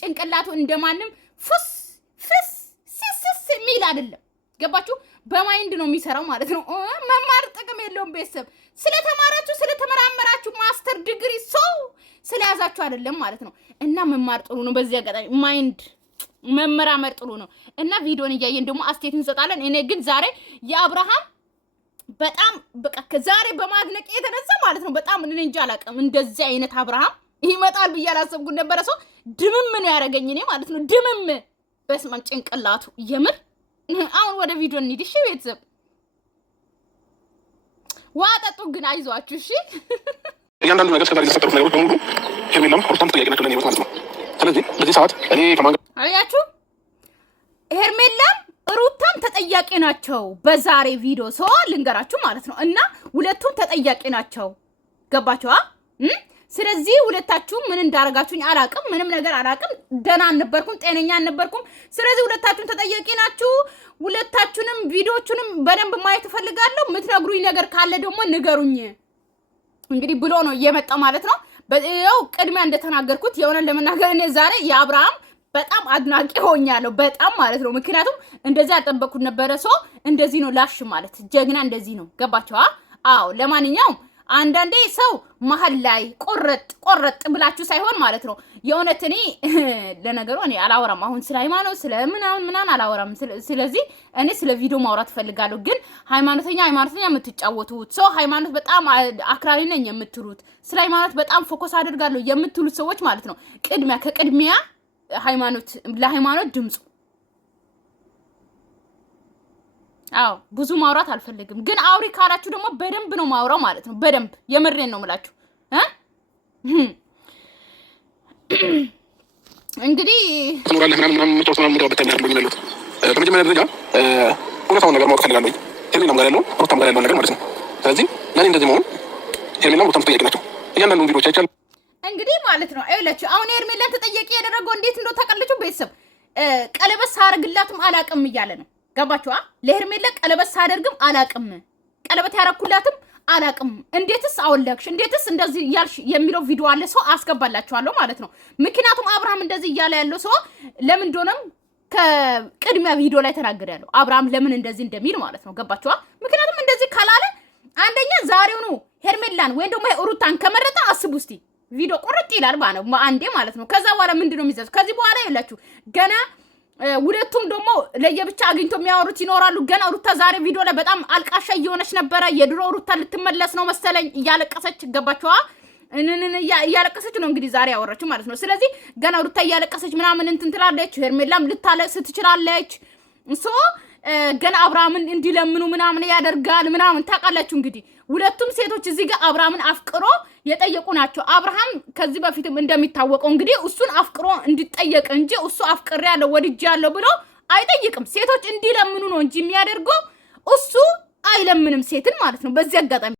ጭንቅላቱ እንደማንም ፍስ ሲስ ሚል አይደለም ገባችሁ በማይንድ ነው የሚሰራው ማለት ነው መማር ጥቅም የለውም ቤተሰብ ስለተማራችሁ ስለተመራመራችሁ ማስተር ዲግሪ ስለያዛችሁ አይደለም ማለት ነው እና መማር ጥሩ ነው በዚህ አጋጣሚ ማይንድ መመራመር ጥሩ ነው እና ቪዲዮን እያየን ደግሞ አስተያየት እንሰጣለን እኔ ግን ዛሬ የአብርሃም በጣም በቃ ከዛሬ በማድነቅ የተነሳ ማለት ነው በጣም እኔ እንጃ አላውቅም እንደዚህ አይነት አብርሃም ይመጣል ብዬ አላሰብኩት ነበር ሰው ድምም ነው ያረጋኝ እኔ ማለት ነው ድምም በስመም ጭንቅላቱ የምር አሁን ወደ ቪዲዮ እንሂድ እሺ ቤተሰብ ዋጣጡ ግን አይዟችሁ እሺ እያንዳንዱ ነገር ስለታሪ ተሰጠሩት ነገሮች በሙሉ ሄርሜላም ሩታም ተጠያቂ ናቸው ለኔ ማለት ነው ስለዚህ በዚህ ሰዓት እኔ ከማን አያችሁ ሄርሜላም ሩታም ተጠያቂ ናቸው በዛሬ ቪዲዮ ልንገራችሁ ማለት ነው እና ሁለቱም ተጠያቂ ናቸው ገባችኋ ስለዚህ ሁለታችሁ ምን እንዳረጋችሁኝ አላቅም ምንም ነገር አላቅም ደና አንነበርኩም ጤነኛ አንነበርኩም ስለዚህ ሁለታችሁም ተጠያቂ ናችሁ ሁለታችሁንም ቪዲዮቹንም በደንብ ማየት ፈልጋለሁ ምትነግሩኝ ነገር ካለ ደግሞ ንገሩኝ እንግዲህ ብሎ ነው እየመጣ ማለት ነው በያው ቅድሚያ እንደተናገርኩት የሆነ ለመናገር እኔ ዛሬ የአብርሃም በጣም አድናቂ ሆኛለሁ በጣም ማለት ነው ምክንያቱም እንደዚህ ያጠበቅኩት ነበረ እንደዚህ ነው ላሽ ማለት ጀግና እንደዚህ ነው ገባችኋ አዎ ለማንኛውም አንዳንዴ ሰው መሀል ላይ ቆረጥ ብላችሁ ሳይሆን ማለት ነው የእውነት እኔ ለነገሩ እኔ አላወራም አሁን ስለ ሃይማኖት ስለ ምናምን አላወራም ስለዚህ እኔ ስለ ቪዲዮ ማውራት ፈልጋለሁ ግን ሃይማኖተኛ የምትጫወቱት ሃይማኖት በጣም አክራሪ ነኝ የምትሉት ስለ ሃይማኖት በጣም ፎከስ አድርጋለሁ የምትሉት ሰዎች ማለት ነው ከቅድሚያ ለሃይማኖት ድምጹ አዎ ብዙ ማውራት አልፈልግም ግን አውሪ ካላችሁ ደግሞ በደንብ ነው ማውራው ማለት ነው በደንብ የምሬን ነው የምላችሁ እንግዲህ ኖራለህ ምናምን ምንም በተኛለኝ ማለት በመጀመሪያ ደረጃ እውነታውን ነገር ማወቅ ፈልጋለሁ ሄርሜላም ጋር ያለው ሩታም ጋር ያለው ነገር ማለት ነው ስለዚህ ለኔ እንደዚህ መሆን ሄርሜላም ሩታም ተጠያቂ ናቸው እያንዳንዱ ቪዲዮዎች አይቻል እንግዲህ ማለት ነው አይላችሁ አሁን ሄርሜላን ተጠያቂ ያደረገው እንዴት እንደው ተቀልጩ ቤተሰብ ቀለበት ሳረግላትም አላቅም እያለ ነው ገባችኋ ለሄርሜላ ቀለበት ሳደርግም አላቅም ቀለበት ያረኩላትም አላቅም እንዴትስ አወለክሽ እንዴትስ እንደዚህ ያልሽ የሚለው ቪዲዮ አለ አስገባላችኋለሁ ማለት ነው ምክንያቱም አብርሃም እንደዚህ እያለ ያለው ለምን እንደሆነም ከቅድሚያ ቪዲዮ ላይ ተናግሬያለሁ አብርሃም ለምን እንደዚህ እንደሚል ማለት ነው ገባችኋ ምክንያቱም እንደዚህ ካላለ አንደኛ ዛሬው ነው ሄርሜላን ወይ ደግሞ ሩታን ከመረጣ አስቡ እስቲ ቪዲዮ ቁርጥ ይላል አንዴ ማለት ነው ከዛ በኋላ ምንድነው የሚዘዝ ከዚህ በኋላ ይላችሁ ገና ሁለቱም ደግሞ ለየብቻ አግኝቶ የሚያወሩት ይኖራሉ ገና ሩታ ዛሬ ቪዲዮ ላይ በጣም አልቃሻ እየሆነች ነበረ የድሮ ሩታ ልትመለስ ነው መሰለኝ እያለቀሰች ገባችኋ እያለቀሰች ነው እንግዲህ ዛሬ ያወራችሁ ማለት ነው ስለዚህ ገና ሩታ እያለቀሰች ምናምን እንትን ትላለች ሄርሜላም ልታለቅስ ትችላለች ገና አብርሃምን እንዲለምኑ ምናምን ያደርጋል ምናምን ታውቃላችሁ እንግዲህ ሁለቱም ሴቶች እዚህ ጋር አብርሃምን አፍቅሮ የጠየቁ ናቸው አብርሃም ከዚህ በፊትም እንደሚታወቀው እንግዲህ እሱን አፍቅሮ እንዲጠየቅ እንጂ እሱ አፍቅሬ ያለው ወድጄ ያለው ብሎ አይጠይቅም ሴቶች እንዲለምኑ ነው እንጂ የሚያደርገው እሱ አይለምንም ሴትን ማለት ነው በዚህ አጋጣሚ